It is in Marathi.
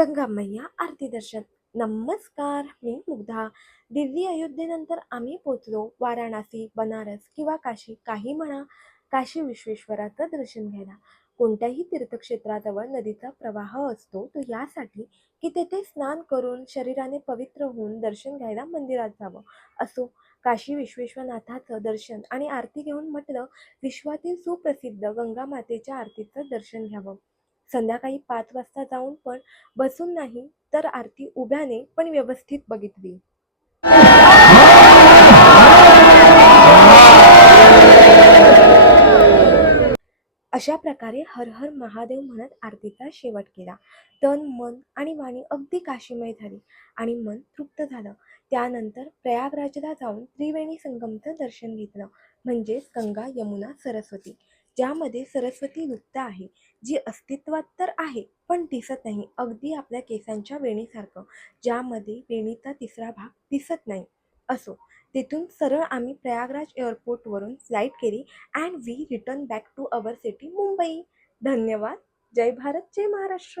गंगा मैया आरती दर्शन. नमस्कार, मी मुग्धा. दिल्ली अयोध्येनंतर आम्ही पोचलो वाराणसी, बनारस किंवा काशी, काही म्हणा. काशी विश्वेश्वराचं दर्शन घ्यायला. कोणत्याही तीर्थक्षेत्राजवळ नदीचा प्रवाह असतो, तो यासाठी की तेथे स्नान करून शरीराने पवित्र होऊन दर्शन घ्यायला मंदिरात जावं. असो, काशी विश्वेश्वरनाथाचं दर्शन आणि आरती घेऊन म्हटलं विश्वातील सुप्रसिद्ध गंगा मातेच्या आरतीचं दर्शन घ्यावं. संध्याकाळी 5 वाजता जाऊन पण बसून नाही तर आरती उभ्याने पण व्यवस्थित बघितली. अशा प्रकारे हर हर महादेव म्हणत आरतीचा शेवट केला. तन मन आणि वाणी अगदी काशीमय झाली आणि मन तृप्त झालं. त्यानंतर प्रयागराजला जाऊन त्रिवेणी संगमचं दर्शन घेतलं, म्हणजेच गंगा यमुना सरस्वती, ज्यामध्ये सरस्वती लुप्त आहे, जी अस्तित्वात तर आहे पण दिसत नाही, अगदी आपल्या केसांच्या वेणीसारखं, ज्यामध्ये वेणीचा तिसरा भाग दिसत नाही. असो, तिथून सरळ आम्ही प्रयागराज एअरपोर्टवरून फ्लाईट केली and we return back to our city Mumbai. धन्यवाद. जय भारत, जय महाराष्ट्र.